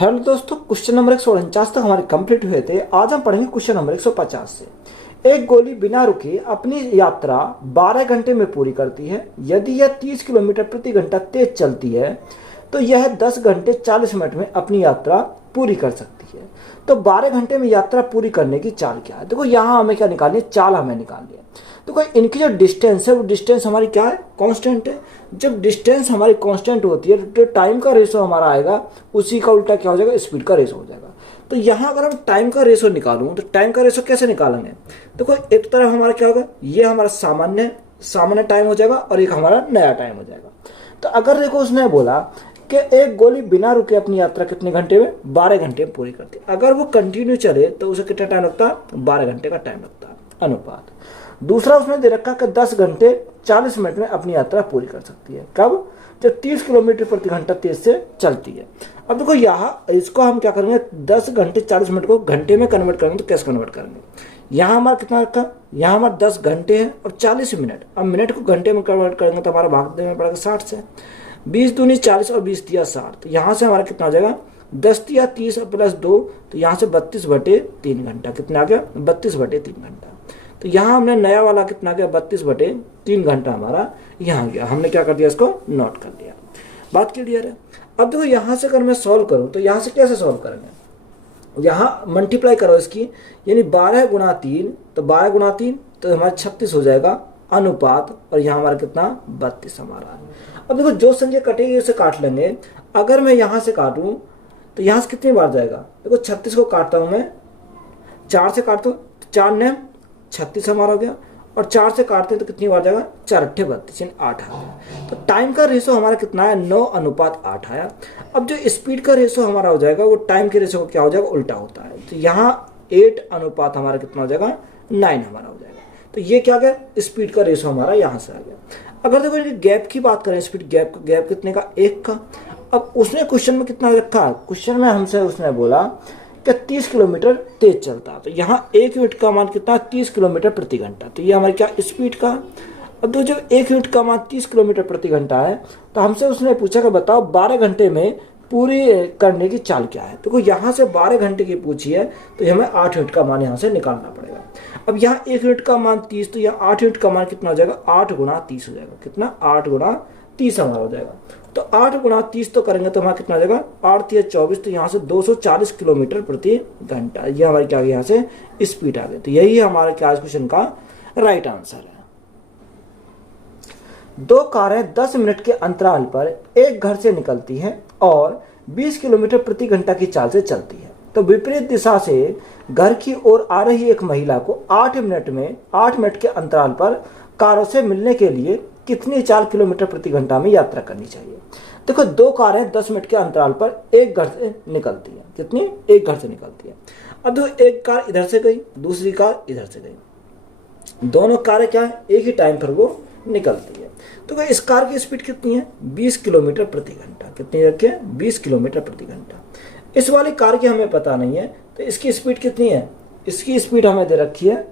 Hello दोस्तों, question number 149 तक हमारे कंप्लीट हुए थे। आज हम पढ़ेंगे क्वेश्चन नंबर 150 से। एक गोली बिना रुके अपनी यात्रा 12 घंटे में पूरी करती है। यदि यह 30 किलोमीटर प्रति घंटा तेज चलती है तो यह 10 घंटे 40 मिनट में अपनी यात्रा पूरी कर सकती है। तो 12 घंटे में यात्रा पूरी करने की चाल क्या है? देखो यहाँ हमें क्या निकालनी है, चाल हमें निकालनी है। तो इनकी जो डिस्टेंस है वो डिस्टेंस हमारी क्या है, कांस्टेंट है। जब डिस्टेंस हमारी कांस्टेंट होती है तो टाइम का रेशो हमारा आएगा, उसी का उल्टा क्या हो जाएगा, स्पीड का रेशो हो जाएगा। तो यहाँ अगर हम टाइम का रेशो निकालूं तो टाइम का रेशो कैसे निकालेंगे? देखो एक तरफ हमारा क्या होगा, ये हमारा सामान्य टाइम हो जाएगा और एक हमारा नया टाइम हो जाएगा। तो अगर देखो उसने बोला कि एक गोली बिना रुके अपनी यात्रा कितने घंटे में, 12 घंटे में पूरी करती है। अगर वो कंटिन्यू चले तो उसे कितना टाइम लगता है, 12 घंटे का टाइम लगता है अनुपात। दूसरा उसने दे रखा कि 10 घंटे 40 मिनट में अपनी यात्रा पूरी कर सकती है। कब? जब 30 किलोमीटर प्रति घंटा तेज से चलती है। अब देखो यहाँ इसको हम क्या करेंगे, 10 घंटे 40 मिनट को घंटे में कन्वर्ट करेंगे तो कैसे कन्वर्ट करेंगे? यहाँ हमारा कितना रखा, यहाँ हमारा 10 घंटे है और 40 मिनट। अब मिनट को घंटे में कन्वर्ट करेंगे तो हमारा भाग देना पड़ेगा 60 से। 20 दूनी 40 और 20 दिया 60। तो यहाँ से हमारा कितना आ जाएगा, 10 दिया 30 और प्लस 2, तो यहाँ से 32/3 घंटा। कितना आ गया, 32/3 घंटा। तो यहाँ हमने नया वाला कितना गया, 32/3 घंटा हमारा यहाँ गया। हमने क्या कर दिया, इसको नोट कर दिया। बात क्लियर है? अब देखो यहाँ से अगर मैं सॉल्व करूँ तो यहाँ से कैसे सॉल्व करेंगे, यहाँ मल्टीप्लाई करो इसकी, यानी 12 गुणा 3, तो 12 गुणा 3 तो हमारा 36 हो जाएगा अनुपात, और यहाँ हमारा कितना, 32 हमारा है। अब देखो जो संख्या कटेगी उसे काट लेंगे। अगर मैं यहाँ से काटूँ तो यहाँ से कितनी बार जाएगा, देखो 36 को काटता हूँ मैं, 4 से काटता हूँ, 4 ने 36 हमारा हो गया, और 4 से काटते हैं तो कितनी बार जाएगा, 4 अट्ठे 32, 8 आ गया। तो टाइम का रेशो हमारा कितना है, 9:8 आया। अब जो स्पीड का रेशो हमारा हो जाएगा वो टाइम के रेशो को क्या हो जाएगा, उल्टा होता है। तो यहाँ 8 अनुपात हमारा कितना हो जाएगा, 9 हमारा हो जाएगा। तो ये क्या गया, स्पीड का रेशो हमारा यहाँ से आ गया। अगर देखो गैप की बात करें, स्पीड गैप कितने का, 1 का। अब उसने क्वेश्चन में कितना रखा है, क्वेश्चन में हमसे उसने बोला कि 30 किलोमीटर तेज चलता है। तो यहाँ 1 यूनिट का मान कितना, 30 किलोमीटर प्रति घंटा। तो ये हमारी क्या, स्पीड का। अब तो जब 1 यूनिट का मान 30 किलोमीटर प्रति घंटा है तो हमसे उसने पूछा कि बताओ 12 घंटे में पूरी करने की चाल क्या है। देखो यहाँ से 12 घंटे की पूछी है तो हमें 8 यूनिट का मान यहाँ से निकालना पड़ेगा। अब यहाँ 1 यूनिट का मान 30, तो यहाँ 8 यूनिट का मान कितना हो जाएगा, 8 गुणा 30 हो जाएगा। कितना, 8 गुणा 30 हमारा हो जाएगा। तो 8 गुणा 30 तो करेंगे तो हमारा कितना आ जाएगा, 8 या 24, तो यहाँ से 240 किलोमीटर प्रति घंटा। ये हमारी क्या आ गई, यहाँ से स्पीड आ गई। तो यही हमारे क्या क्वेश्चन का राइट आंसर है। 2 कारें 10 मिनट के अंतराल पर एक घर से निकलती हैं और 20 किलोमीटर प्रति घंटा की चाल से चलती है। तो विपरीत दिशा से घर की ओर आ रही एक महिला को 8 मिनट के अंतराल पर कारों से मिलने के लिए कितनी चाल किलोमीटर प्रति घंटा में यात्रा करनी चाहिए? देखो 2 कारें 10 मिनट के अंतराल पर एक घर से निकलती है। कितनी, एक घर से निकलती है। अब देखो एक कार इधर से गई, दूसरी कार इधर से गई। दोनों कारें क्या है, एक ही टाइम पर वो निकलती है। तो इस कार की स्पीड कितनी है, 20 किलोमीटर प्रति घंटा। कितनी रखी है, 20 किलोमीटर प्रति घंटा। इस वाली कार की हमें पता नहीं है तो इसकी स्पीड कितनी है, इसकी स्पीड हमें दे रखी है।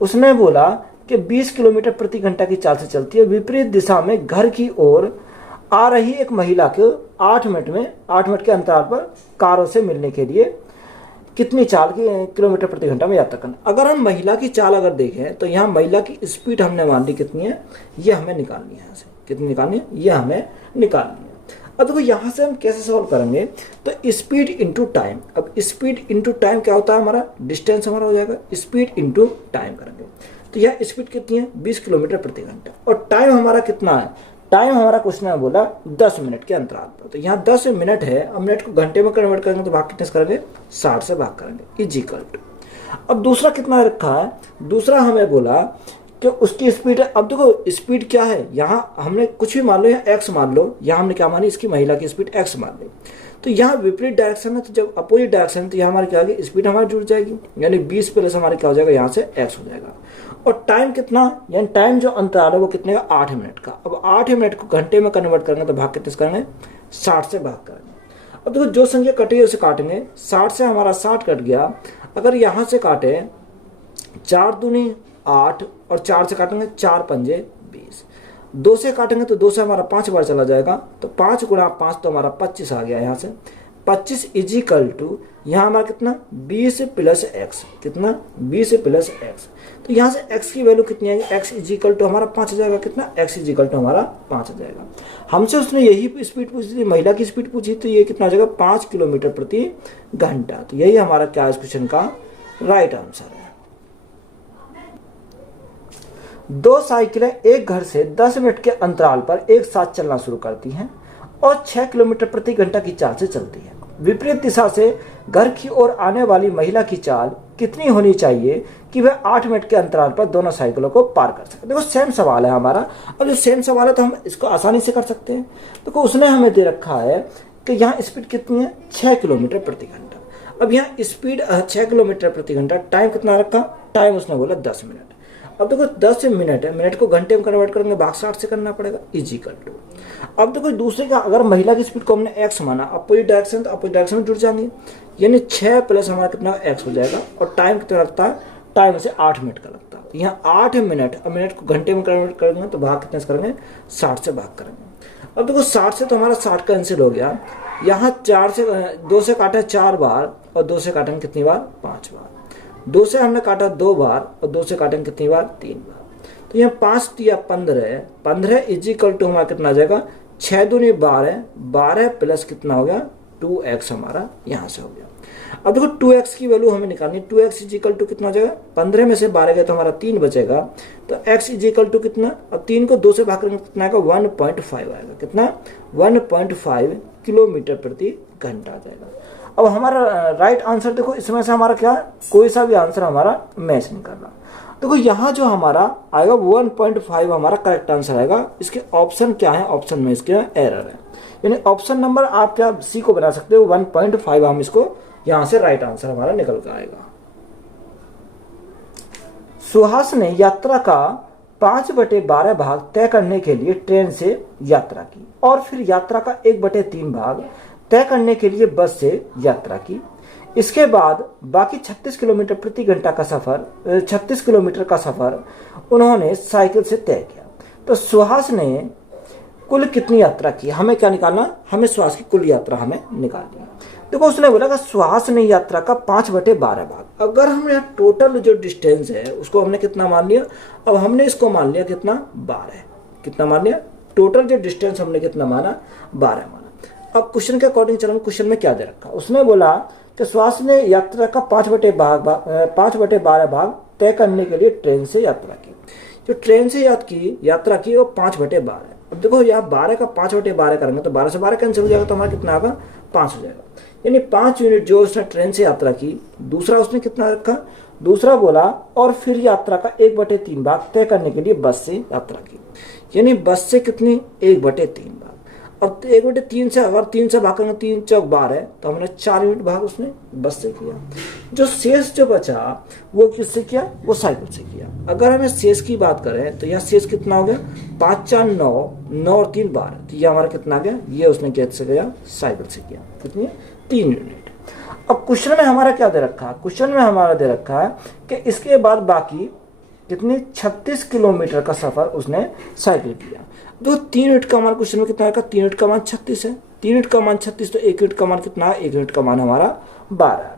उसने बोला कि 20 किलोमीटर प्रति घंटा की चाल से चलती है। विपरीत दिशा में घर की ओर आ रही एक महिला को 8 मिनट के अंतराल पर कारों से मिलने के लिए कितनी चाल की किलोमीटर प्रति घंटा में यात्रा करना। अगर हम महिला की चाल अगर देखें तो यहाँ महिला की स्पीड हमने मान ली कितनी है, ये हमें निकालनी है। यहाँ से कितनी निकालनी है, ये हमें निकालनी है। अब देखो यहाँ से हम कैसे सॉल्व करेंगे, तो स्पीड इंटू टाइम। अब स्पीड इंटू टाइम क्या होता है, हमारा डिस्टेंस हमारा हो जाएगा, स्पीड इंटू टाइम करेंगे। तो यह स्पीड कितनी है, 20 किलोमीटर प्रति घंटा। और टाइम हमारा कितना है, टाइम हमारा क्वेश्चन में बोला 10 मिनट के अंतराल पर। तो यहाँ 10 मिनट है। अब मिनट को घंटे में कन्वर्ट करेंगे तो भाग कितने से करेंगे, 60 से भाग करेंगे, इजिकल टू। अब दूसरा कितना रखा है, दूसरा हमें बोला कि उसकी स्पीड है। अब देखो स्पीड क्या है, यहाँ हमने कुछ भी मान लो, यहाँ एक्स मान लो, यहाँ हमने क्या मानी, इसकी महिला की स्पीड एक्स मान ली। तो यहाँ विपरीत डायरेक्शन है, तो जब अपोजिट डायरेक्शन है तो यहाँ हमारी क्या होगी, स्पीड हमारी जुड़ जाएगी, यानी 20 प्लस हमारे क्या हो जाएगा, यहाँ से एक्स हो जाएगा। और टाइम कितना, यानी टाइम जो अंतराल है वो कितने का, 8 मिनट का। अब 8 मिनट को घंटे में कन्वर्ट करेंगे तो भाग कितने से करेंगे, 60 से भाग करेंगे। अब देखो जो संख्या कटेगी उसे काटेंगे। 60 से हमारा 60 कट गया। अगर यहाँ से काटे 4 दूनी 8 और 4 से काटेंगे 4 पंजे 20। 2 से काटेंगे तो 2 से हमारा 5 बार चला जाएगा, तो 5 गुणा 5 तो हमारा 25 आ गया। यहाँ से 25 इजिकल टू यहाँ हमारा कितना 20 प्लस एक्स, कितना 20 प्लस एक्स। तो यहाँ से x की वैल्यू कितनी आएगी, x इजिकल टू हमारा 5 आ जाएगा, कितना x इजिकल टू हमारा 5 आ जाएगा। हमसे उसने यही स्पीड पूछी थी, महिला की स्पीड पूछी, तो ये कितना आ जाएगा 5 किलोमीटर प्रति घंटा। तो यही हमारा क्या इस क्वेश्चन का राइट आंसर है। दो साइकिलें एक घर से 10 मिनट के अंतराल पर एक साथ चलना शुरू करती हैं और 6 किलोमीटर प्रति घंटा की चाल से चलती हैं। विपरीत दिशा से घर की ओर आने वाली महिला की चाल कितनी होनी चाहिए कि वह 8 मिनट के अंतराल पर दोनों साइकिलों को पार कर सके। देखो सेम सवाल है हमारा, और जो सेम सवाल है तो हम इसको आसानी से कर सकते हैं। देखो उसने हमें दे रखा है कि यहाँ स्पीड कितनी है 6 किलोमीटर प्रति घंटा। अब यहाँ स्पीड 6 किलोमीटर प्रति घंटा, टाइम कितना रखा, टाइम उसने बोला 10 मिनट। अब देखो 10 मिनट है, मिनट को घंटे में कन्वर्ट करेंगे, भाग 60 से करना पड़ेगा, इजिकल टू। अब देखो दूसरे का अगर महिला की स्पीड को हमने x माना, अपोजिट डायरेक्शन, तो अपोजिट डायरेक्शन में जुड़ जाएंगे, यानी 6 प्लस हमारा कितना x हो जाएगा। और टाइम कितना लगता है, टाइम से 8 मिनट का लगता है। तो यहाँ 8 मिनट, अब मिनट को घंटे में कन्वर्ट करेंगे तो भाग कितने से करेंगे, 60 से भाग करेंगे। अब देखो 60 से तो हमारा 60 कैंसिल हो गया, यहाँ 4 से 2 से काटा 4 बार और 2 से काटेंगे कितनी बार, 5 बार। 2 से हमने काटा 2 बार और 2 से काटेंगे कितनी बार, 3 बार। तो यहाँ 5 दिया 15, 15 इजिकल टू हमारा कितना आ जाएगा, 6 दूनी 12, 12 प्लस कितना हो गया 2x हमारा यहाँ से हो गया। अब देखो 2x की वैल्यू हमें निकालनी, 2x इजिकल टू कितना हो जाएगा, 15 में से 12 गया तो हमारा 3 बचेगा, तो x इजिकल टू कितना, अब 3 को 2 से भाग करेंगे कितना आएगा, 1.5 आएगा, कितना 1.5 किलोमीटर प्रति घंटा आ जाएगा। अब हमारा राइट आंसर देखो, इसमें से हमारा क्या, कोई सा भी आंसर हमारा मैच नहीं कर रहा। देखो यहाँ जो हमारा आएगा 1.5 हमारा करेक्ट आंसर आएगा। इसके ऑप्शन क्या है, ऑप्शन में इसके एरर है, यानी ऑप्शन नंबर आप क्या सी को बना सकते हो 1.5, हम इसको यहाँ से राइट आंसर हमारा निकल कर आएगा। सुहास ने यात्रा का 5/12 भाग तय करने के लिए ट्रेन से यात्रा की और फिर यात्रा का 1/3 भाग तय करने के लिए बस से यात्रा की। इसके बाद बाकी 36 किलोमीटर प्रति घंटा का सफर 36 किलोमीटर का सफर उन्होंने साइकिल से तय किया। तो सुहास ने कुल कितनी यात्रा की, हमें क्या निकालना, हमें सुहास की कुल यात्रा हमें निकालनी है। देखो उसने बोला कि सुहास ने यात्रा का 5/12 भाग। अगर हम यहाँ टोटल जो डिस्टेंस है उसको हमने कितना मान लिया, अब हमने इसको मान लिया कितना 12, कितना मान लिया, टोटल जो डिस्टेंस हमने कितना माना 12 माना। अब क्वेश्चन के अकॉर्डिंग चलो, क्वेश्चन में क्या दे रखा, उसने बोला कि सुहास ने यात्रा का 5/12 भाग तय करने के लिए ट्रेन से यात्रा की। जो ट्रेन से यात्रा की वो 5/12 है। अब देखो यहाँ 12 का 5/12 करेंगे तो 12 से 12 कैंसिल हो जाएगा, तो हमारा कितना आएगा 5 हो जाएगा, यानी 5 यूनिट जो उसने ट्रेन से यात्रा की। दूसरा उसने कितना रखा, दूसरा बोला और फिर यात्रा का 1/3 भाग तय करने के लिए बस से यात्रा की, यानी बस से कितनी 1/3 भाग। अब 1/3 से अगर 3 से भाग करेंगे, 3 चौक 12 है, तो हमने 4 यूनिट भाग उसने बस से किया। जो शेष जो बचा वो किससे किया, वो साइकिल से किया। अगर हमें शेष की बात करें तो यहाँ शेष कितना हो गया 5 4 9, 9 और 3 12, तो ये हमारा कितना आ गया, ये उसने कैसे किया, साइकिल से किया, कितनी 3 यूनिट। अब क्वेश्चन में हमारा क्या दे रखा है, क्वेश्चन में हमारा दे रखा है कि इसके बाद बाकी कितनी 36 किलोमीटर का सफर उसने साइकिल किया। जो 3 यूनिट का मान क्वेश्चन में कितना आएगा, 3 यूनिट का मान 36 है, 3 यूनिट का मान 36, तो 1 यूनिट का मान कितना है, 1 यूनिट का मान हमारा 12 आ गया।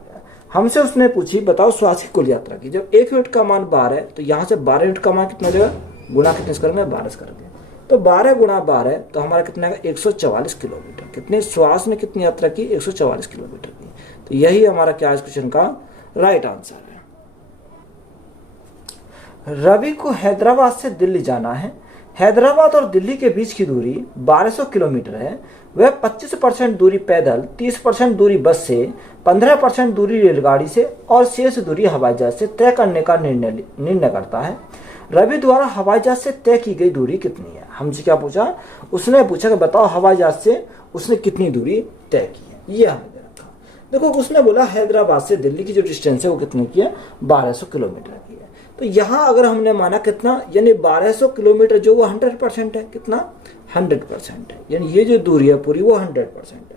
हमसे उसने पूछी बताओ सुहास की कुल यात्रा की। जब 1 यूनिट का मान 12 है तो यहाँ से 12 यूनिट का मान कितना जाएगा, गुना कितने से करेंगे, 12 से करेंगे, तो 12 गुणा 12 तो हमारा कितना आएगा 144 किलोमीटर। कितने सुहास ने कितनी यात्रा की, 144 किलोमीटर की। तो यही हमारा क्या इस क्वेश्चन का राइट आंसर है। रवि को हैदराबाद से दिल्ली जाना है। हैदराबाद और दिल्ली के बीच की दूरी 1200 किलोमीटर है। वह 25% दूरी पैदल, 30% दूरी बस से, 15% दूरी रेलगाड़ी से और शेष दूरी हवाई जहाज से तय करने का निर्णय करता है। रवि द्वारा हवाई जहाज से तय की गई दूरी कितनी है। हमसे क्या पूछा, उसने पूछा कि बताओ हवाई जहाज से उसने कितनी दूरी तय की है, ये हमें दे रखा। देखो उसने बोला हैदराबाद से दिल्ली की जो डिस्टेंस है वो कितनी की है, 1200 किलोमीटर की है। तो यहाँ अगर हमने माना कितना, यानी 1200 किलोमीटर जो वो 100% है, कितना 100% है, यानी ये जो दूरी है पूरी वो 100% है।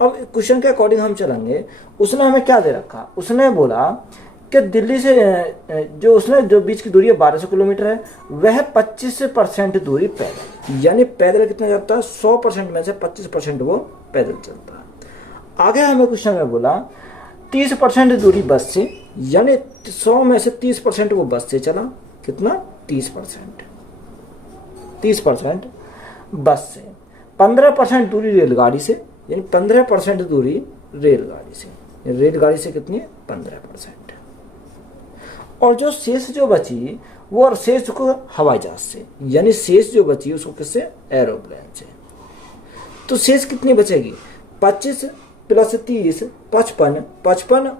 अब क्वेश्चन के अकॉर्डिंग हम चलेंगे। उसने हमें क्या दे रखा, उसने बोला कि दिल्ली से जो बीच की दूरी है 1200 किलोमीटर है, वह 25% दूरी पैदल, यानी पैदल कितना जाता है, 100% में से 25% वो पैदल चलता है। आगे हमें क्वेश्चन में बोला 30% दूरी बस से, यानी 100 में से 30% वो बस से चला, कितना 30%, 30% बस से, 15% दूरी रेलगाड़ी से, यानी 15% दूरी रेलगाड़ी से, रेलगाड़ी से कितनी है 15%, और जो शेष जो बची वो, और शेष को हवाई जहाज से, यानी शेष जो बची उसको किससे, एरोप्लेन से। तो शेष कितनी बचेगी, 25 प्लस 30 55, 55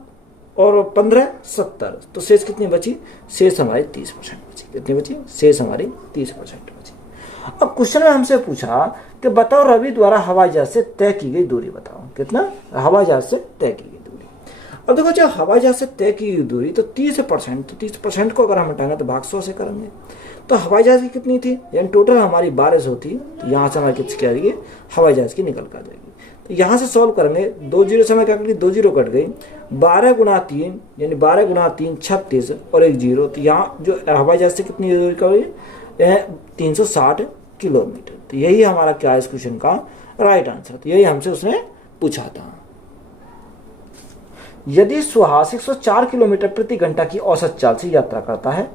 और 15 70, तो शेष कितनी बची, शेष हमारी 30% बची, कितनी बची, शेष हमारी 30% बची। अब क्वेश्चन में हमसे पूछा कि बताओ रवि द्वारा हवाई जहाज से तय की गई दूरी बताओ, कितना, हवाई जहाज से तय की गई दूरी। अब देखो जब हवाई जहाज से तय की गई दूरी तो 30%, तो 30% को अगर हम हटाएंगे तो भाग 100 से करेंगे, तो हवाई जहाज की कितनी थी, यानी टोटल हमारी 1200 थी, तो यहाँ से हमारी कितनी क्या रही है, हवाई जहाज की निकल कर जाएगी। तो यहाँ से सॉल्व करेंगे, 2 जीरो से हमें क्या करेंगे, 2 जीरो कट गई, 12 गुना 3 यानी 12 गुना 3 36 और 1 जीरो, तो यहाँ जो हवाई जहाज से कितनी दूरी का 360 किलोमीटर। तो यही हमारा क्या है इस क्वेश्चन का राइट आंसर, तो यही हमसे उसने पूछा था। यदि सुहास 104 किलोमीटर प्रति घंटा की औसत चाल से यात्रा करता है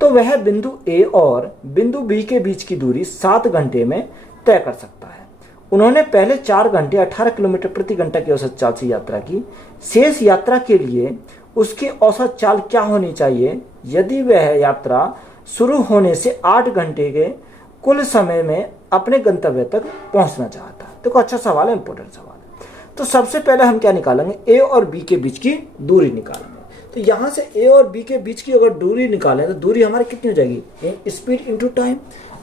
तो वह बिंदु ए और बिंदु बी के बीच की दूरी 7 घंटे में तय कर सकता है। उन्होंने पहले 4 घंटे 18 किलोमीटर प्रति घंटा की औसत चाल से यात्रा की। शेष यात्रा के लिए उसकी औसत चाल क्या होनी चाहिए यदि वह यात्रा शुरू होने से 8 घंटे के कुल समय में अपने गंतव्य तक पहुंचना चाहता है। देखो अच्छा सवाल है, इंपॉर्टेंट सवाल है। तो सबसे पहले हम क्या निकालेंगे, ए और बी के बीच की दूरी निकालेंगे। तो यहां से ए और बी के बीच की अगर दूरी निकालें तो दूरी हमारी कितनी हो जाएगी, स्पीड इंटू टाइम।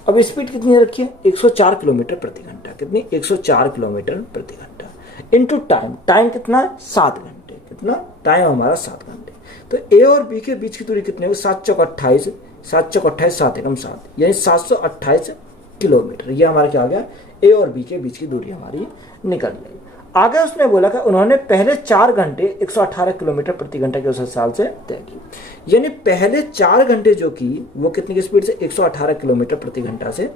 अब स्पीड कितनी रखी है, 104 किलोमीटर प्रति घंटा, कितनी 104 किलोमीटर प्रति घंटा इंटू टाइम, टाइम कितना है 7 घंटे, कितना टाइम हमारा 7 घंटे। तो ए और बी के बीच की दूरी कितनी होगी, 7 चौक 28, 7 चौक 28, 7 एकम 7, यानी 728 किलोमीटर। ये हमारा क्या आ गया, ए और बी के बीच की दूरी हमारी निकल गई। आगे उसने बोला कि उन्होंने पहले 4 घंटे 118 किलोमीटर प्रति घंटा के औसत चाल से तय की, यानी पहले 4 घंटे जो की वो कितनी की स्पीड से, 118 किलोमीटर प्रति घंटा से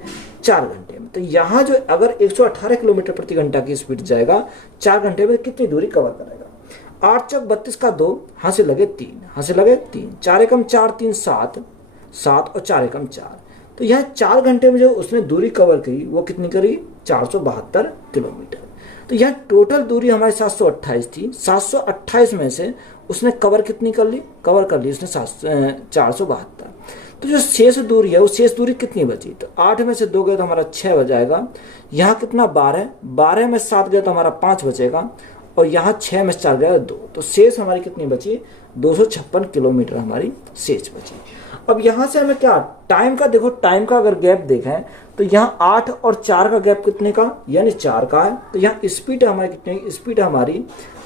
4 घंटे में। तो यहाँ जो अगर 118 किलोमीटर प्रति घंटा की स्पीड जाएगा 4 घंटे में कितनी दूरी कवर करेगा, 8 चौक 32 का 2, हाँ से लगे 3, हाँ से लगे 3, 4 एकम 4 3 7, 7 और 4 एकम 4, तो यहाँ 4 घंटे में जो उसने दूरी कवर की वो कितनी करी, 472 किलोमीटर। तो यहाँ टोटल दूरी हमारी 728 थी, 728 में से उसने कवर कितनी कर ली, कवर कर ली उसने 472। तो जो शेष दूरी है वो शेष दूरी कितनी बची, तो 8 में से 2 गए तो हमारा 6 बच जाएगा, यहाँ कितना 12, 12 में 7 गए तो हमारा 5 बचेगा, और यहाँ 6 में 4 गया 2, तो शेष हमारी कितनी बची, 256 किलोमीटर हमारी शेष बची। अब यहाँ से हमें क्या टाइम का, देखो टाइम का अगर गैप देखें तो यहाँ 8 और 4 का गैप कितने का, यानी 4 का है। तो यहाँ स्पीड हमारी कितनी, स्पीड हमारी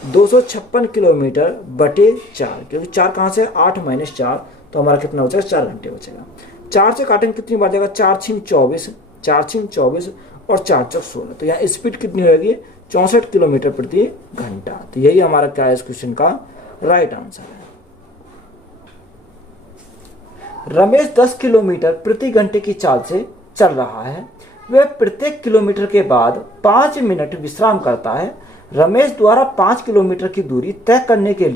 256 किलोमीटर बटे 4, क्योंकि 4 कहाँ से, 8 माइनस 4, तो हमारा कितना बचेगा, 4 घंटे बचेगा। 4 से काटेंगे कितनी बार जाएगा, 4 छीन 24, 4 छीन 24 और 4 चौक 16, तो यहाँ स्पीड कितनी होगी, 64 किलोमीटर प्रति घंटा। तो यही हमारा क्या है इस क्वेश्चन का राइट आंसर है। रमेश 10 किलोमीटर प्रति घंटे की चाल से चल रहा है। वह प्रत्येक किलोमीटर के बाद 5 मिनट विश्राम करता है। रमेश द्वारा 5 किलोमीटर की दूरी तय करने के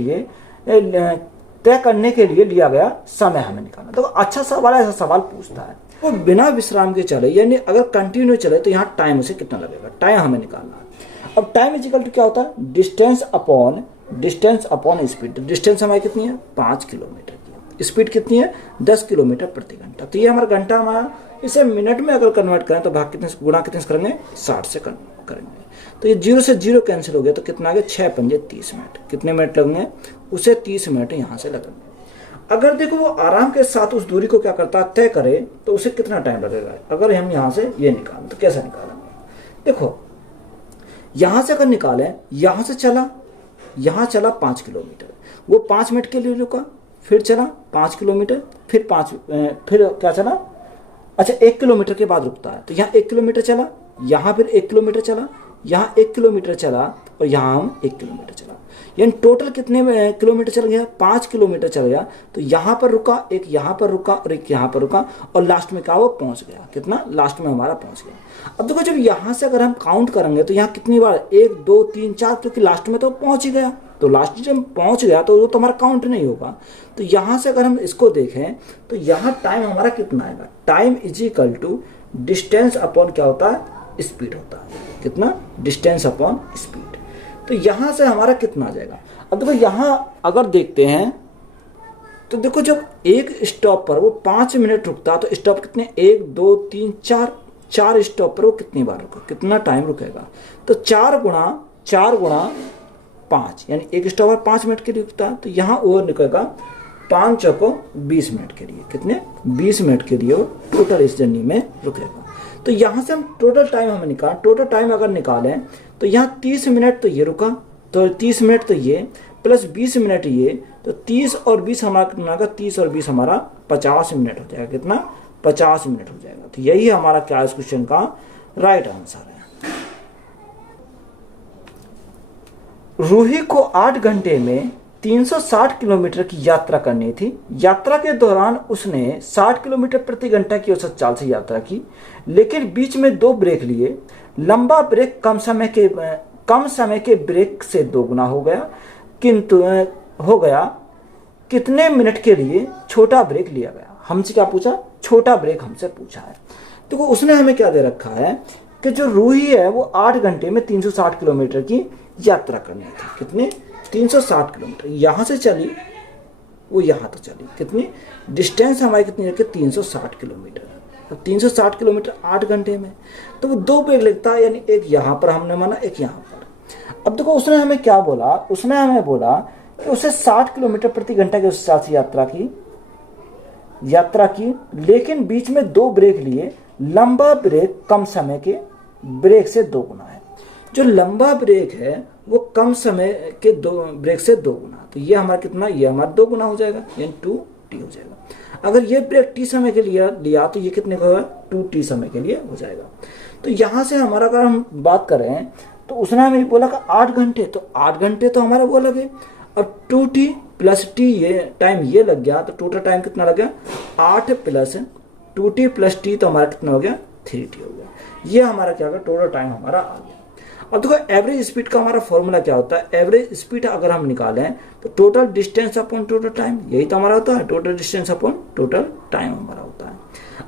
लिए लिया गया समय हमें निकालना। तो अच्छा सवाल है, ऐसा सवाल पूछता है। वो बिना विश्राम के चले, यानी अगर कंटिन्यू चले तो यहाँ टाइम उसे कितना लगेगा, टाइम हमें निकालना है। अब टाइम इजिकल टू क्या होता है, डिस्टेंस अपॉन स्पीड। डिस्टेंस हमारी कितनी है, 5 किलोमीटर की, स्पीड कितनी है, 10 किलोमीटर प्रति घंटा। तो ये हमारा घंटा हमारा, इसे मिनट में अगर कन्वर्ट करें तो भाग कितने गुणा कितने से करेंगे, 60 से करेंगे। तो ये 0 से 0 कैंसिल हो गया, तो कितना आ गया, 6 पंजे 30 मिनट। कितने मिनट लगेंगे, उसे 30 मिनट यहाँ से लगेंगे। अगर देखो वो आराम के साथ उस दूरी को क्या करता है, तय करे, तो उसे कितना टाइम लगेगा। अगर हम यहाँ से ये निकालें तो कैसा निकालेंगे, देखो यहाँ से अगर निकालें, यहाँ से चला, यहाँ चला 5 किलोमीटर, वो 5 मिनट के लिए रुका, फिर चला 5 किलोमीटर, फिर क्या चला, अच्छा 1 किलोमीटर के बाद रुकता है। तो यहाँ 1 किलोमीटर चला, यहाँ फिर 1 किलोमीटर चला, यहाँ 1 किलोमीटर चला और यहाँ हम 1 किलोमीटर चला, यानी टोटल कितने किलोमीटर चल गया, 5 किलोमीटर चल गया। तो यहाँ पर रुका, एक यहाँ पर रुका और एक यहाँ पर रुका, और लास्ट में क्या वो पहुँच गया, कितना लास्ट में हमारा पहुँच गया। अब देखो जब यहाँ से अगर हम काउंट करेंगे तो यहाँ कितनी बार, 1 2 3 4, क्योंकि लास्ट में तो पहुँच ही गया, तो लास्ट जब पहुँच गया तो वो तो हमारा काउंट नहीं होगा। तो यहाँ से अगर हम इसको देखें तो यहाँ टाइम हमारा कितना आएगा, time is equal to distance upon क्या होता है, स्पीड होता है, कितना, डिस्टेंस अपॉन स्पीड। तो यहाँ से हमारा कितना आ जाएगा। अब देखो यहाँ अगर देखते हैं तो देखो जब एक स्टॉप पर वो 5 मिनट रुकता तो स्टॉप कितने, 1 2 3 4, 4 स्टॉप पर वो कितनी बार रुकेगा, कितना टाइम रुकेगा। तो 4 गुणा 5, यानी एक स्टॉप पर 5 मिनट के लिए रुकता है, तो यहाँ और रुकेगा 5 चौको 20 मिनट के लिए, कितने, 20 मिनट के लिए टोटल इस जर्नी में रुकेगा। तो यहाँ से हम टोटल टाइम हमें निकाल, टोटल टाइम अगर निकालें तो यहाँ 30 मिनट तो ये रुका, तो 30 मिनट तो ये प्लस 20 मिनट ये, तो 30 और 20 हमारा कितना होगा, 30 और 20 हमारा 50 मिनट हो जाएगा, कितना, 50 मिनट हो जाएगा। तो यही हमारा क्या इस क्वेश्चन का राइट आंसर है। रूही को 8 घंटे में 360 किलोमीटर की यात्रा करनी थी। यात्रा के दौरान उसने 60 किलोमीटर प्रति घंटा की औसत चाल से यात्रा की, लेकिन बीच में 2 ब्रेक लिए। लंबा ब्रेक कम समय के ब्रेक से 2 गुना हो गया, कितने मिनट के लिए छोटा ब्रेक लिया गया। हमसे क्या पूछा, छोटा ब्रेक हमसे पूछा है। तो उसने हमें क्या दे रखा है कि जो रूही है वो 8 घंटे में 360 किलोमीटर की यात्रा करनी थी, कितने, 360 किलोमीटर यहाँ से चली, वो यहाँ तो चली, कितनी डिस्टेंस हमारी कितनी रखी, 360 किलोमीटर। तो 360 किलोमीटर 8 घंटे में, तो वो 2 ब्रेक लगता है, यानी एक यहाँ पर हमने माना, एक यहाँ पर। अब देखो उसने हमें क्या बोला, उसने हमें बोला कि उसे 60 किलोमीटर प्रति घंटा के उस हिसाब से यात्रा की, लेकिन बीच में 2 ब्रेक लिए। लंबा ब्रेक कम समय के ब्रेक से 2 गुना है। जो लंबा ब्रेक है वो कम समय के ब्रेक से 2 गुना, तो ये हमारा कितना, ये हमारा 2 गुना हो जाएगा, यानी 2t हो जाएगा। अगर ये ब्रेक t समय के लिए लिया तो ये कितने का होगा, 2t समय के लिए हो जाएगा। तो यहाँ से हमारा अगर हम बात करें तो उसने हमें बोला कि 8 घंटे, तो 8 घंटे तो हमारा वो लगे, और 2t प्लस t ये टाइम ये लग गया, तो टोटल टाइम कितना लग गया, 8 प्लस 2t प्लस t, तो हमारा कितना हो गया, 3t हो गया। ये हमारा क्या होगा, टोटल टाइम हमारा आ गया। अब देखो एवरेज स्पीड का हमारा फॉर्मूला क्या होता है, एवरेज स्पीड अगर हम निकालें तो total distance upon total time, यही तो हमारा होता है, total distance upon total time हमारा होता है।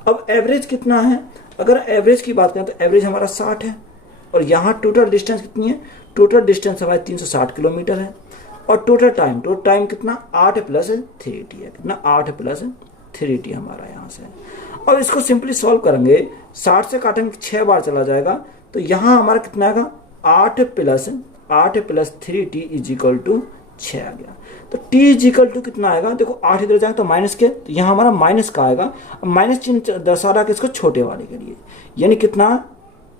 अब एवरेज कितना है, अगर एवरेज की बात करें तो एवरेज हमारा 60 है, और यहाँ टोटल डिस्टेंस कितनी है, टोटल डिस्टेंस हमारा 360 किलोमीटर है, और टोटल टाइम कितना, 8 प्लस 3t है, कितना, 8 प्लस 3t हमारा यहाँ से। अब इसको सिंपली सॉल्व करेंगे, 60 से काटेंगे 6 बार चला जाएगा, तो यहाँ हमारा कितना आएगा, 8 plus 3t is equal to 6 आ गया। तो t इज इक्वल टू कितना आएगा, देखो 8 इधर जाएंगे तो माइनस के, तो यहाँ हमारा माइनस का आएगा। अब माइनस चिन्ह दर्शा रहा है किसको, छोटे वाले के लिए, यानी कितना,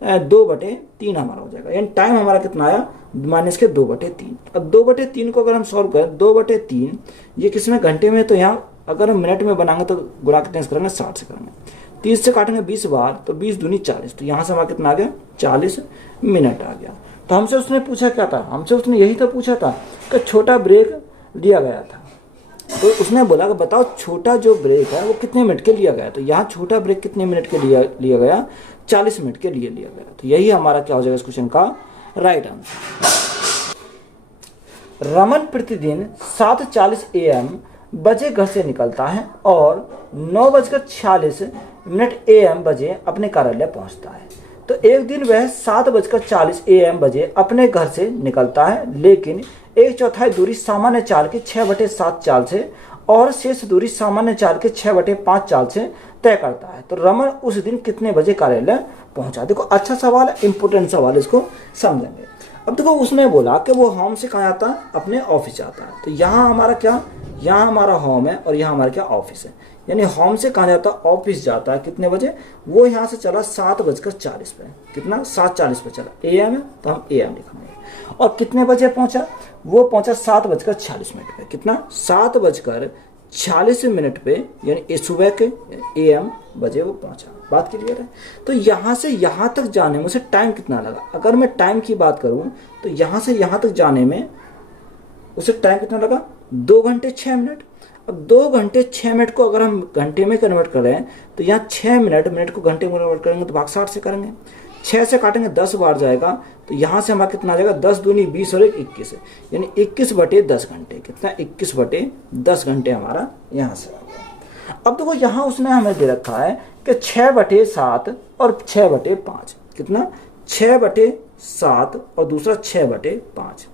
2/3 हमारा हो जाएगा, यानी टाइम हमारा कितना आया, माइनस के 2/3। अब 2/3 को अगर हम सॉल्व करें, 2/3 ये किसमें, घंटे में, तो यहाँ अगर हम मिनट में बनाएंगे तो गुणा कितने से करेंगे, 60 से करेंगे, 30 से काटेंगे 20 बार, तो 20 दूनी 40, तो यहाँ से हमारा कितना आ गया, 40 मिनट आ गया। तो हमसे उसने पूछा क्या था, हमसे उसने यही तो पूछा था कि छोटा ब्रेक लिया गया था। तो उसने बोला कि बताओ छोटा जो ब्रेक है वो कितने मिनट के लिया गया, तो यहाँ छोटा ब्रेक कितने मिनट के लिया गया, 40 मिनट के लिए लिया गया। तो यही हमारा क्या हो जाएगा इस क्वेश्चन का राइट आंसर। रमन प्रतिदिन 7:40 AM बजे घर से निकलता है और 9:46 AM बजे अपने कार्यालय पहुंचता है। तो एक दिन वह 7:40 AM बजे अपने घर से निकलता है, लेकिन 1/4 दूरी सामान्य चाल के 6/7 चाल से और शेष दूरी सामान्य चाल के 6/5 चाल से तय करता है। तो रमन उस दिन कितने बजे कार्यालय पहुंचा। देखो अच्छा सवाल है, इंपोर्टेंट सवाल, इसको समझेंगे। अब देखो उसने बोला कि वो होम से कहाँ जाता है, अपने ऑफिस जाता है। तो यहाँ हमारा क्या, यहाँ हमारा होम है और यहाँ हमारा क्या ऑफिस है, यानी होम से कहाँ जाता है, ऑफिस जाता है। कितने बजे, वो यहाँ से चला 7:40 पे, कितना 7:40 पे चला, AM है तो हम AM लिखेंगे। और कितने बजे पहुंचा, वो पहुंचा 7:46 पे, कितना 7:46 46 मिनट पे, यानी सुबह के AM बजे वो पहुंचा। बात क्लियर है? तो यहाँ से यहाँ तक जाने में उसे टाइम कितना लगा? अगर मैं टाइम की बात करूँ तो यहाँ से यहाँ तक जाने में उसे टाइम कितना लगा? 2 घंटे 6 मिनट। अब 2 घंटे 6 मिनट को अगर हम घंटे में कन्वर्ट करें तो यहाँ 6 मिनट को घंटे में कन्वर्ट करेंगे तो भाग 60 से करेंगे, 6 से काटेंगे 10 बार जाएगा, तो यहाँ से हमारा कितना आ जाएगा? 10 दूनी 20 और 21, यानी 21/10 घंटे। कितना? 21/10 घंटे हमारा यहाँ से आ गया। अब देखो यहाँ उसने हमें दे रखा है कि 6/7 और 6/5। कितना? 6/7 और दूसरा 6/5।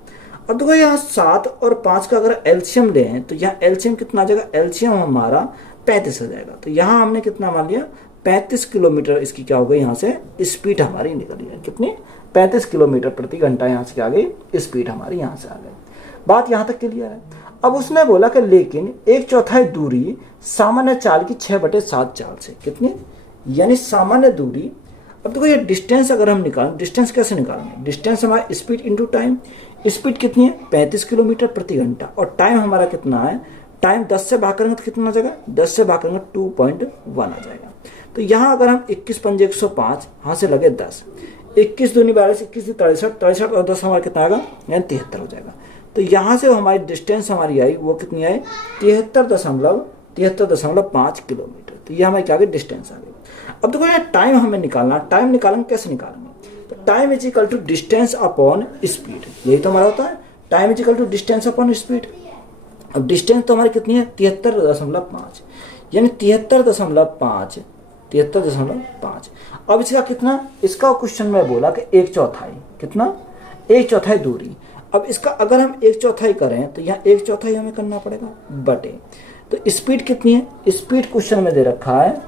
अब देखो यहाँ 7 और 5 का अगर एलसीएम लें तो यहाँ एलसीएम कितना आ जाएगा? एलसीएम हमारा 35 हो जाएगा। तो यहाँ हमने कितना मान लिया? 35 किलोमीटर इसकी क्या हो गई? यहाँ से स्पीड हमारी निकली है। कितनी? 35 किलोमीटर प्रति घंटा यहाँ से क्या आ गई? स्पीड हमारी यहाँ से आ गई। बात यहाँ तक क्लियर है? अब उसने बोला कि लेकिन 1/4 दूरी सामान्य चाल की 6/7 चाल से। कितनी? यानी सामान्य दूरी। अब देखो ये डिस्टेंस अगर हम निकालें, डिस्टेंस कैसे निकालेंगे? डिस्टेंस हमारा स्पीड इंटू टाइम। स्पीड कितनी है? 35 किलोमीटर प्रति घंटा। और टाइम हमारा कितना है? टाइम 10 से भाग करेंगे तो कितना आ जाएगा? 10 से भाग करेंगे 2.1 आ जाएगा। तो यहाँ अगर हम 21 पंजे 105, यहाँ से लगे 10, 21 दूनी 42, 21 63, 63 और 10 हमारा कितना आएगा? यानी 73 हो जाएगा। तो यहाँ से हमारी डिस्टेंस हमारी आई, वो कितनी आई? 73.5 किलोमीटर। तो ये हमारी क्या आ गई? डिस्टेंस आ गई। अब देखो यहाँ टाइम हमें निकालना। टाइम निकालेंगे, कैसे निकालेंगे? तो time is equal to distance upon speed. यही तो हमारा होता है, time is equal to distance upon speed. अब डिस्टेंस तो हमारी कितनी है? 73.5, यानी 73.5। अब इसका कितना? इसका क्वेश्चन में बोला कि 1/4। कितना? 1/4 दूरी। अब इसका अगर हम 1/4 करें तो यहाँ 1/4 हमें करना पड़ेगा बटे। तो स्पीड कितनी है? स्पीड क्वेश्चन में दे रखा है।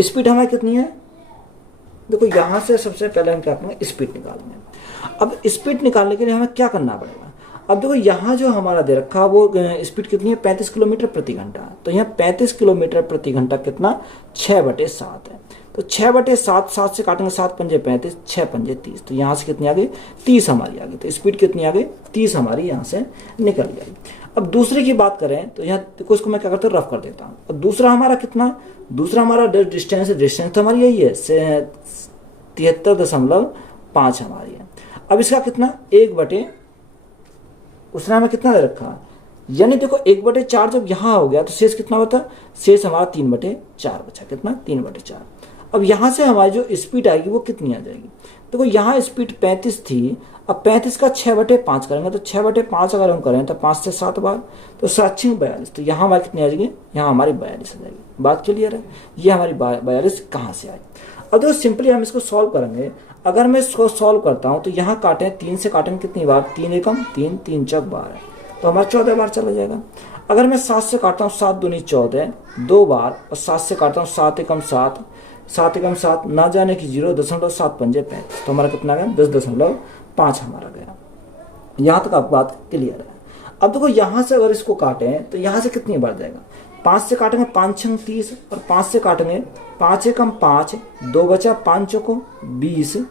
स्पीड हमें कितनी है? देखो यहाँ से सबसे पहले हम क्या करेंगे? स्पीड निकालेंगे। अब स्पीड निकालने के लिए हमें क्या करना पड़ेगा? अब देखो यहाँ जो हमारा दे रखा वो स्पीड कितनी है? 35 किलोमीटर प्रति घंटा। तो यहाँ 35 किलोमीटर प्रति घंटा कितना? 6/7 है। तो 6/7, 7 से काटेंगे 7 पंजे 35, 6 पंजे 30। तो यहाँ से कितनी आ गई? 30 हमारी आ गई। तो स्पीड कितनी आ गई? 30 हमारी यहाँ से निकल गई। अब दूसरे की बात करें तो यहाँ देखो, इसको मैं क्या करता हूँ? रफ कर देता हूँ। और दूसरा हमारा कितना? दूसरा हमारा डिस्टेंस तो हमारी यही है, 73.5 हमारी है। अब इसका कितना? 1/, उसने हमें कितना दे रखा? यानी देखो 1/4 जब यहाँ हो गया तो शेष कितना होता? शेष हमारा 3/4 बचा। कितना? 3/4। अब यहाँ से हमारी जो स्पीड आएगी वो कितनी आ जाएगी? देखो यहाँ स्पीड 35 थी। अब 35 का 6/5 करेंगे तो 6/5 अगर हम करें तो 5 से 7 बार, तो 7×6 42। तो यहाँ हमारी कितनी आ जाएगी? यहाँ हमारी 42 आ जाएगी। बात क्लियर है? ये हमारी 42 कहाँ से आई? अब देखो सिंपली हम इसको सॉल्व करेंगे। अगर मैं इसको सॉल्व करता हूँ तो यहाँ काटें, 3 से काटेंगे कितनी बार? 3 एकम 3, 3 चौक 12, तो हमारा 14 बार चला जाएगा। अगर मैं 7 से काटता हूँ 7 दूनी 14, 2 बार, और 7 से काटता हूँ 7 एकम 7, 7 एकम 7, ना जाने की 0.7 पंजे 35, तो हमारा कितना गया? 10.5 हमारा गया। यहाँ तक आप बात क्लियर है? अब देखो यहाँ से अगर इसको काटें तो यहाँ से कितनी बार जाएगा? 5 से काटेंगे 5 छंग 30, और 5 से काटेंगे 5 एकम 5, 2 बचा, 5 चौको 20,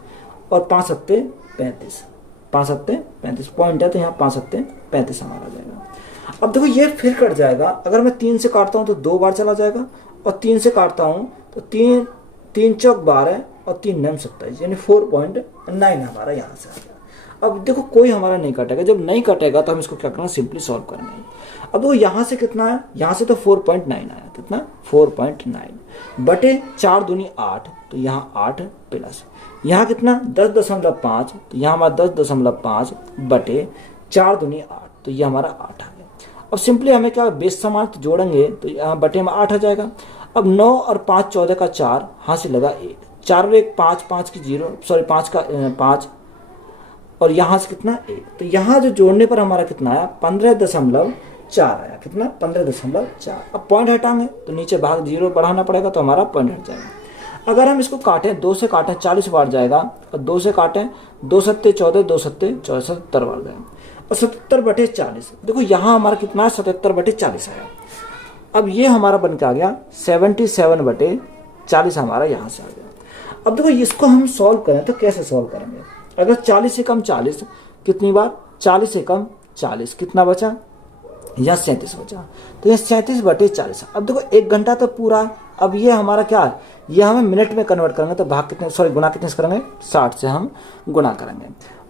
और 5 सत्ते 35, 5 सत्ते 35 पॉइंट है, तो यहाँ 5 सत्ते 35 हमारा जाएगा। अब देखो ये फिर कट जाएगा। अगर मैं 3 से काटता हूँ तो 2 बार चला जाएगा, और 3 से काटता हूँ तो 3 चौक 12 और 3 9 27, यानी 4.9 हमारा यहाँ से आ गया। अब देखो कोई हमारा नहीं कटेगा। जब नहीं कटेगा तो हम इसको क्या करेंगे? सिंपली सॉल्व करेंगे। अब देखो यहाँ से कितना है? यहाँ से तो 4.9 आया। कितना? 4.9 बटे 4 दूनी 8, तो यहाँ 8 प्लस यहाँ कितना? 10.5, तो यहाँ हमारा 10.5 बटे 4 दूनी 8, तो ये हमारा 8 आ गया। अब सिंपली हमें क्या बेस समार्थ जोड़ेंगे तो यहाँ बटे में 8 आ जाएगा। अब 9 और 5 14 का 4, हाँ से लगा 1, 4 और 1 5, 5 की 0, सॉरी 5 का 5, और यहाँ से कितना? 1। तो यहाँ जो जोड़ने पर हमारा कितना आया? 15.4 आया। कितना? 15.4। अब पॉइंट हटाएंगे तो नीचे भाग 0 बढ़ाना पड़ेगा, तो हमारा पॉइंट हट जाएगा। अगर हम इसको काटें, 2 से काटें 40 बार जाएगा, और 2 से काटें 2 सत्ते 14, 2 सत्ते 14, 77 बार जाएगा, और 77/40। देखो यहाँ हमारा कितना है? 77/40 आया। अब ये हमारा बन के आ गया 77/40 हमारा यहाँ से आ गया। अब देखो इसको हम सॉल्व करें तो कैसे सॉल्व करेंगे? अगर 40 से कम 40 कितनी बार? 40 से कम 40 कितना बचा? यहाँ 37 बचा, तो ये 37/40। अब देखो 1 घंटा तो पूरा, अब ये हमारा क्या है, ये हमें मिनट में कन्वर्ट करेंगे तो भाग कितने, सॉरी गुना कितने से करेंगे, 60 से हम गुना करेंगे।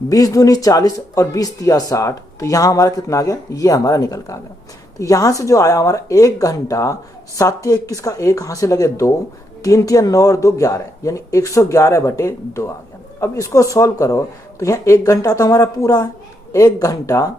20 दूनी 40 और 20 तिया 60, तो यहाँ हमारा कितना आ गया, ये हमारा निकल कर आ गया। तो यहाँ से जो आया हमारा 1 घंटा 7 तिया 21 का 1 यहाँ से लगे 2, 3 तिया 9 और 2 11, यानी 111/2 आ गया। अब इसको सॉल्व करो तो यहाँ 1 घंटा तो हमारा पूरा है, 1 घंटा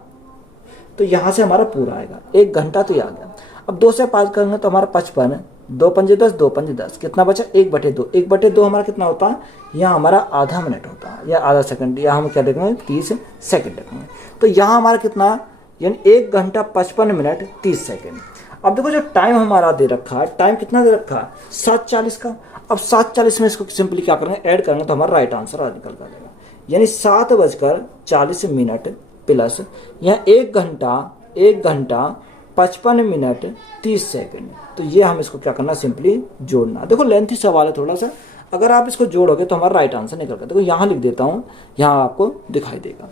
तो यहाँ से हमारा पूरा आएगा, 1 घंटा तो ये आ गया। अब 2 से 5 करेंगे तो हमारा 55, 2 पंजे 10, 2 पंजे 10, कितना बचा 1/2, 1/2 हमारा कितना होता है, यहाँ हमारा आधा मिनट होता है या आधा सेकंड, या हम क्या देखेंगे 30 सेकंड देखेंगे। तो यहाँ हमारा कितना, यानी 1 घंटा 55 मिनट 30 सेकंड। अब देखो जो टाइम हमारा दे रखा है, टाइम कितना दे रखा है 7:40 का। अब 7:40 में इसको सिंपली क्या करेंगे, ऐड करेंगे तो हमारा राइट आंसर निकल कर देगा, यानी 7:40 प्लस यहाँ 1 घंटा 55 मिनट 30 सेकंड। तो ये हम इसको क्या करना, सिंपली जोड़ना। देखो लेंथी सवाल है थोड़ा सा, अगर आप इसको जोड़ोगे तो हमारा राइट आंसर निकल कर। देखो यहाँ लिख देता हूँ, यहाँ आपको दिखाई देगा।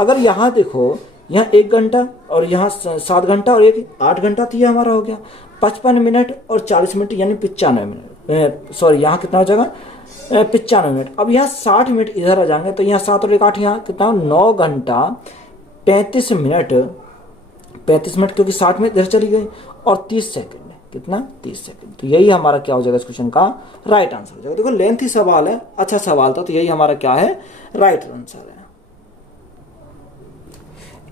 अगर यहाँ देखो, यहाँ 1 घंटा और यहाँ 7 घंटा और 8 घंटा, तो ये हमारा हो गया 55 मिनट और 40 मिनट, यानी 95 मिनट, सॉरी यहाँ कितना हो जाएगा 95 मिनट। अब यहाँ 60 मिनट इधर आ जाएंगे, तो यहाँ 7 और 1 8, यहाँ कितना 9 घंटा 35 मिनट, क्योंकि 60 मिनट इधर चली गई, और 30 सेकंड, कितना 30 सेकंड। तो यही हमारा क्या हो जाएगा इस क्वेश्चन का राइट आंसर हो जाएगा। देखो लेंथी सवाल है, अच्छा सवाल था, तो यही हमारा क्या है राइट आंसर है।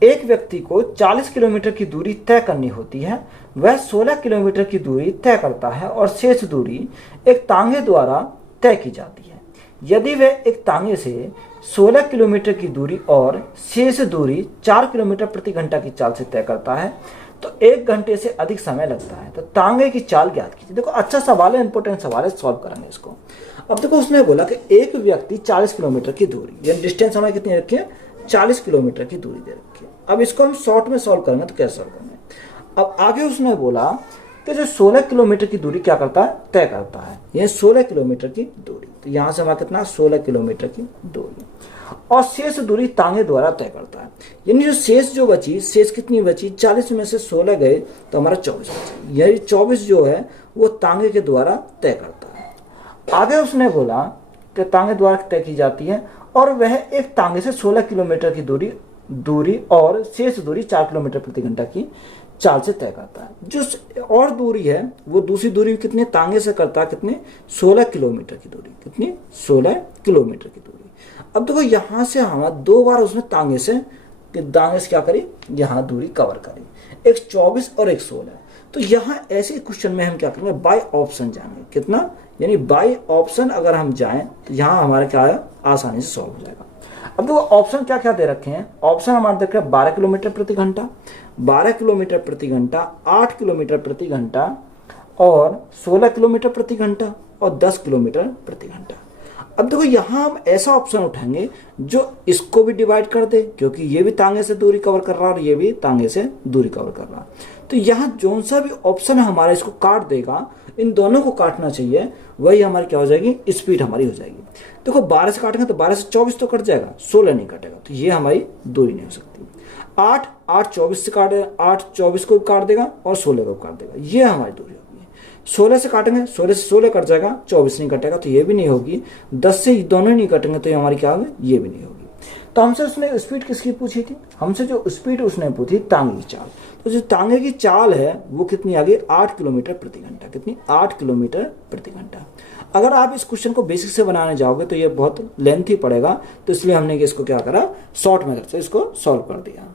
एक व्यक्ति को 40 किलोमीटर की दूरी तय करनी होती है, वह 16 किलोमीटर की दूरी तय करता है और शेष दूरी एक तांगे द्वारा तय की जाती है। यदि वह एक तांगे से 16 किलोमीटर की दूरी और शेष दूरी 4 किलोमीटर प्रति घंटा की चाल से तय करता है तो 1 घंटे से अधिक समय लगता है, तो तांगे की चाल ज्ञात कीजिए। देखो अच्छा सवाल है, इंपॉर्टेंट सवाल है, सॉल्व करेंगे इसको। अब देखो उसने बोला कि एक व्यक्ति 40 किलोमीटर की दूरी, यानी डिस्टेंस हमें कितनी रखी है 40 किलोमीटर की दूरी दे रखी है। अब इसको हम शॉर्ट में सॉल्व करेंगे तो कैसे सॉल्व करेंगे। अब आगे उसने बोला कि जो 16 किलोमीटर की दूरी क्या करता है, तय करता है, ये 16 किलोमीटर की दूरी, तो यहां से हमारा कितना 16 किलोमीटर की दूरी, और शेष दूरी तांगे द्वारा तय करता है। यानी जो शेष जो बची, शेष कितनी बची 40 में से 16 गए तो हमारा 24 बचा, यानी 24 जो है वो तांगे के द्वारा तय करता है। आगे उसने बोला कि तांगे द्वारा तय की जाती है और वह एक तांगे से 16 किलोमीटर की दूरी और शेष दूरी 4 किलोमीटर प्रति घंटा की चाल से तय करता है। जो और दूरी है वो दूसरी दूरी कितने तांगे से करता है, कितने 16 किलोमीटर की दूरी, कितनी 16 किलोमीटर की दूरी। अब देखो यहां से हम 2 बार उसने तांगे से क्या करी, यहाँ दूरी कवर करी, एक 24 और एक 16। तो यहाँ ऐसे क्वेश्चन में हम क्या करेंगे, बाय ऑप्शन जाएंगे, कितना, यानी बाय ऑप्शन अगर हम जाएं तो यहाँ हमारा क्या है आसानी से सॉल्व हो जाएगा। अब देखो ऑप्शन क्या क्या दे रखे हैं, ऑप्शन हमारे देख रहे हैं 12 किलोमीटर प्रति घंटा, 12 किलोमीटर प्रति घंटा, 8 किलोमीटर प्रति घंटा और 16 किलोमीटर प्रति घंटा और 10 किलोमीटर प्रति घंटा। अब देखो यहाँ हम ऐसा ऑप्शन उठाएंगे जो इसको भी डिवाइड कर दे, क्योंकि ये भी तांगे से दूरी कवर कर रहा है और ये भी तांगे से दूरी कवर कर रहा है। तो यहाँ जो सा भी ऑप्शन हमारा इसको काट देगा, इन दोनों को काटना चाहिए, वही हमारी क्या हो जाएगी, स्पीड हमारी हो जाएगी। देखो 12 से काटेंगे तो 12 से 24 तो कट जाएगा, 16 नहीं कटेगा, तो ये हमारी दूरी नहीं हो सकती। 8 24 से काटे, 8 24 को काट देगा और 16 को काट देगा, ये हमारी दूरी होगी। 16 से काटेंगे, 16 से 16 कट जाएगा, 24 नहीं कटेगा, तो ये भी नहीं होगी। 10 से दोनों नहीं कटेंगे तो ये हमारी क्या होगी, ये भी नहीं होगी। तो हमसे उसने स्पीड किसकी पूछी थी, हमसे जो स्पीड उसने पूछी तांगे की चाल। तो जो तांगे की चाल है वो कितनी आ गई 8 किलोमीटर प्रति घंटा, कितनी 8 किलोमीटर प्रति घंटा। अगर आप इस क्वेश्चन को बेसिक से बनाने जाओगे तो ये बहुत लेंथी पड़ेगा, तो इसलिए हमने इसको क्या करा, शॉर्ट मेथड से इसको सॉल्व कर दिया।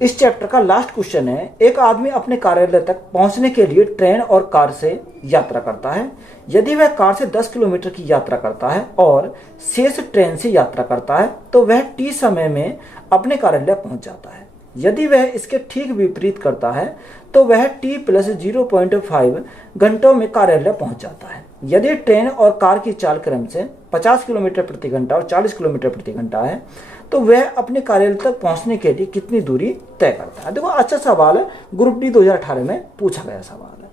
इस चैप्टर का लास्ट क्वेश्चन है, एक आदमी अपने कार्यालय तक पहुंचने के लिए ट्रेन और कार से यात्रा करता है। यदि वह कार से 10 किलोमीटर की यात्रा करता है और शेष ट्रेन से यात्रा करता है तो वह टी समय में अपने कार्यालय पहुंच जाता है। यदि वह इसके ठीक विपरीत करता है तो वह टी प्लस 0.5 घंटों में कार्यालय पहुंच जाता है। यदि ट्रेन और कार की चाल क्रम से 50 किलोमीटर प्रति घंटा और 40 किलोमीटर प्रति घंटा है तो वह अपने कार्यालय तक पहुंचने के लिए कितनी दूरी तय करता है। देखो अच्छा सवाल है, ग्रुप डी 2018 में पूछा गया सवाल है।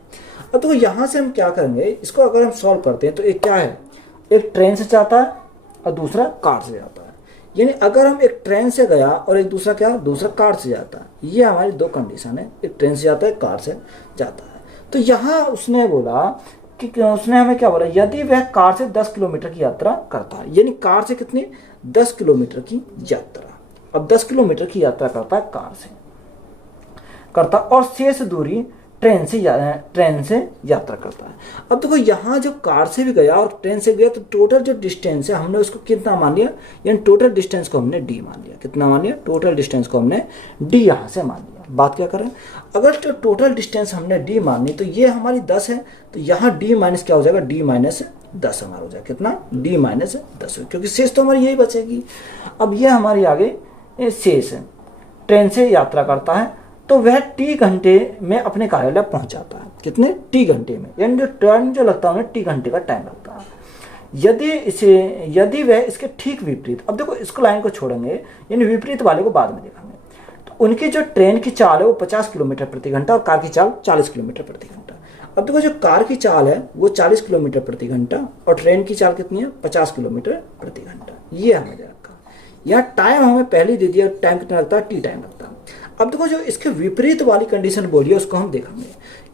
अब देखो यहां से हम क्या करेंगे, इसको अगर हम सॉल्व करते हैं तो एक क्या है, एक ट्रेन से जाता है और दूसरा कार से जाता है। यानी अगर हम एक ट्रेन से गया और एक दूसरा क्या, दूसरा कार से जाता, ये हमारी दो कंडीशन है, एक ट्रेन से जाता है, कार से जाता है। तो यहाँ उसने बोला कि उसने हमें क्या बोला, यदि वह कार से 10 किलोमीटर की यात्रा करता है, यानी कार से कितनी 10 किलोमीटर की यात्रा, अब 10 किलोमीटर की यात्रा करता है कार से करता, और शेष दूरी ट्रेन से यात्रा करता है। अब देखो यहाँ जब कार से भी गया और ट्रेन से गया तो टोटल जो डिस्टेंस है हमने उसको कितना मान लिया, यानी टोटल डिस्टेंस को हमने डी मान लिया। कितना मान लिया, टोटल डिस्टेंस को हमने डी यहाँ से मान लिया। बात क्या करें, अगर टोटल डिस्टेंस हमने डी मानी तो ये हमारी 10 है, तो यहाँ डी माइनस क्या हो जाएगा, डी माइनस 10 हमारा हो जाएगा। कितना, डी माइनस 10, क्योंकि शेष तो हमारी यही बचेगी। अब ये हमारी आगे शेष है, ट्रेन से यात्रा करता है तो वह टी घंटे में अपने कार्यालय पहुंच जाता है। कितने, टी घंटे में, यानी जो ट्रेन जो लगता है उन्हें टी घंटे का टाइम लगता है। यदि वह इसके ठीक विपरीत, अब देखो इसको लाइन को छोड़ेंगे, यानी विपरीत वाले को बाद में देखेंगे, तो उनकी जो ट्रेन की चाल है वो 50 किलोमीटर प्रति घंटा और कार की चाल 40 किलोमीटर प्रति घंटा। अब देखो जो कार की चाल है वो 40 किलोमीटर प्रति घंटा और ट्रेन की चाल कितनी है, 50 किलोमीटर प्रति घंटा। ये हमें रखा, यहाँ टाइम हमें पहले दे दिया, टाइम कितना लगता है, टी टाइम लगता है। अब देखो जो इसके विपरीत वाली कंडीशन बोली है उसको हम देखेंगे।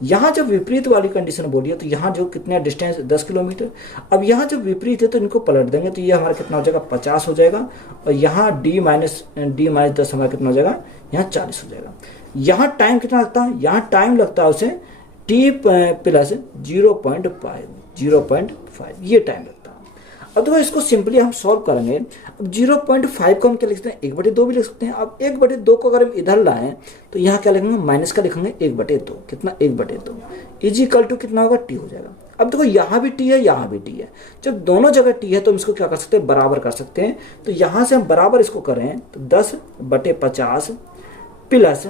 यहाँ जब विपरीत वाली कंडीशन बोली है तो यहाँ जो कितना डिस्टेंस 10 किलोमीटर, अब यहाँ जब विपरीत है तो इनको पलट देंगे तो ये हमारा कितना हो जाएगा, 50 हो जाएगा, और यहाँ डी माइनस 10 हमारा कितना हो जाएगा, यहाँ 40 हो जाएगा। यहाँ टाइम कितना लगता है, यहाँ टाइम लगता है उसे टी प्लस 0.5 ये टाइम लगता है। अब देखो इसको सिंपली हम सॉल्व करेंगे। अब 0.5 को हम क्या लिख सकते हैं, 1/2 भी लिख सकते हैं। अब 1/2 को अगर हम इधर लाएं तो यहाँ क्या लिखेंगे, माइनस का लिखेंगे 1/2, कितना 1/2 इजिकल टू कितना होगा, टी हो जाएगा। अब देखो यहाँ भी टी है, यहाँ भी टी है, जब दोनों जगह टी है तो हम इसको क्या कर सकते हैं, बराबर कर सकते हैं। तो यहाँ से हम बराबर इसको करें तो 10/50 plus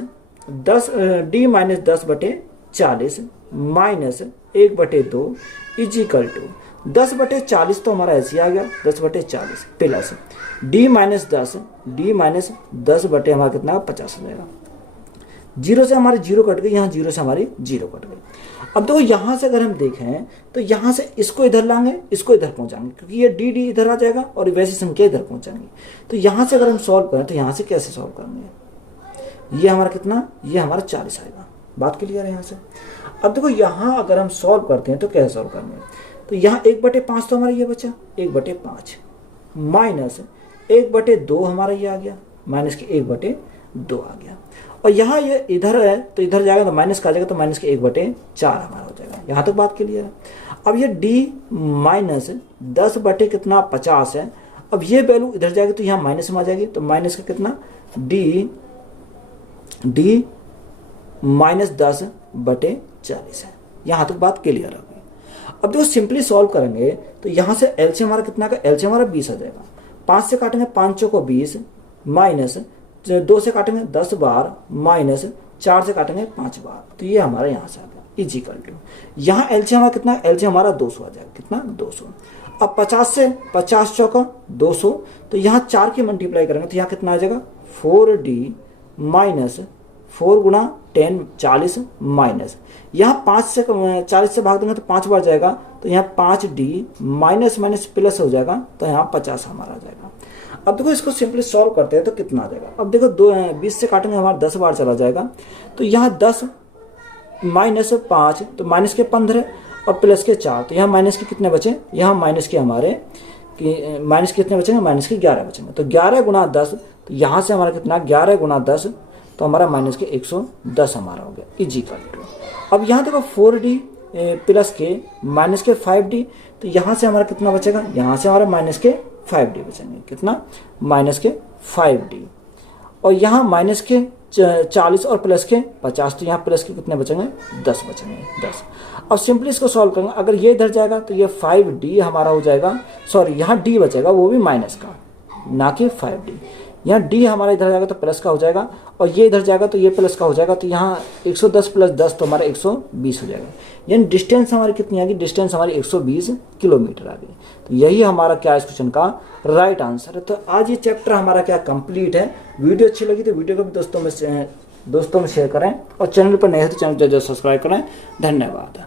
10 D minus 10/40 minus 1/2 equal to 10/40 तो हमारा ऐसे आ गया, 10/40 प्लस डी माइनस 10 बटे हमारा कितना 50 हो जाएगा। जीरो से हमारी जीरो कट गई, यहाँ जीरो से हमारी जीरो कट गई। अब देखो यहाँ से अगर हम देखें तो यहाँ से इसको इधर लाएंगे, इसको इधर पहुँचाएंगे, क्योंकि ये डी इधर आ जाएगा और वैसी संख्या इधर पहुँचाएंगे। तो यहाँ से अगर हम सॉल्व करें तो यहाँ से कैसे सॉल्व करेंगे, ये हमारा कितना, ये हमारा 40 आएगा। बात क्लियर है यहाँ से। अब देखो यहाँ अगर हम सॉल्व करते हैं तो कैसे सॉल्व करेंगे, तो यहाँ 1/5 तो हमारा ये बचा, 1/5 माइनस 1/2 हमारा ये आ गया, माइनस के 1/2 आ गया। और यहाँ ये इधर है तो इधर जाएगा तो माइनस का आ जाएगा, तो माइनस के 1/4 हमारा हो जाएगा। यहाँ तक बात क्लियर है। अब ये डी माइनस 10/50 है। अब ये वैल्यू इधर जाएगी तो यहाँ माइनस में आ जाएगी, तो माइनस का कितना डी माइनस 10/40 है। यहाँ तक बात क्लियर है। अब देखो सिंपली सॉल्व करेंगे तो यहाँ से एलसीएम हमारा कितना का, एलसीएम हमारा 20 आ जाएगा। 5 से काटेंगे 5 चौको 20 माइनस 2 से काटेंगे 10 बार माइनस 4 से काटेंगे 5 बार, तो ये हमारा यहाँ से आ गया इजिकल टू, यहाँ एलसीएम हमारा कितना, एलसीएम हमारा 200 आ जाएगा। कितना 200। अब 50 से 50 चौका 200, तो यहाँ 4 की मल्टीप्लाई करेंगे तो यहाँ कितना आ जाएगा 4D माइनस 4 गुणा 10 40 माइनस, यहाँ 5 से 40 से भाग देंगे तो 5 बार जाएगा, तो यहाँ 5D माइनस माइनस प्लस हो जाएगा, तो यहाँ 50 हमारा आ जाएगा। अब देखो इसको सिंपली सॉल्व करते हैं तो कितना आ जाएगा। अब देखो 20 से काटेंगे हमारा 10 बार चला जाएगा, तो यहाँ 10 माइनस 5 तो माइनस के 15 और प्लस के 4, तो यहाँ माइनस के कितने बचे, यहाँ माइनस के हमारे माइनस कितने बचेंगे, माइनस के 11 बचेंगे। तो 11 गुणा 10, तो यहाँ से हमारा कितना 11 गुणा 10, तो हमारा माइनस के 110 हमारा हो गया इजिकल टू। अब यहाँ देखो 4D प्लस के माइनस के 5D, तो यहाँ से हमारा कितना बचेगा, यहाँ से हमारा माइनस के 5D बचेंगे। कितना माइनस के 5D, और यहाँ माइनस के 40 और प्लस के 50, तो यहाँ प्लस के कितने बचेंगे 10 बचेंगे 10। अब सिंपली इसको सॉल्व करेंगे, अगर ये इधर जाएगा तो ये 5D हमारा हो जाएगा, सॉरी यहाँ D बचेगा वो भी माइनस का, ना कि 5D। यहाँ D हमारा इधर जाएगा तो प्लस का हो जाएगा, और ये इधर जाएगा तो ये प्लस का हो जाएगा, तो यहाँ 110 प्लस 10 तो हमारा 120 हो जाएगा। यानी डिस्टेंस हमारी कितनी आ गई, डिस्टेंस हमारी 120 किलोमीटर आ गई। तो यही हमारा क्या इस क्वेश्चन का राइट आंसर है। तो आज ये चैप्टर हमारा क्या कंप्लीट है। वीडियो अच्छी लगी तो वीडियो को भी दोस्तों में शेयर करें, और चैनल पर नए हैं तो चैनल को सब्सक्राइब करें। धन्यवाद।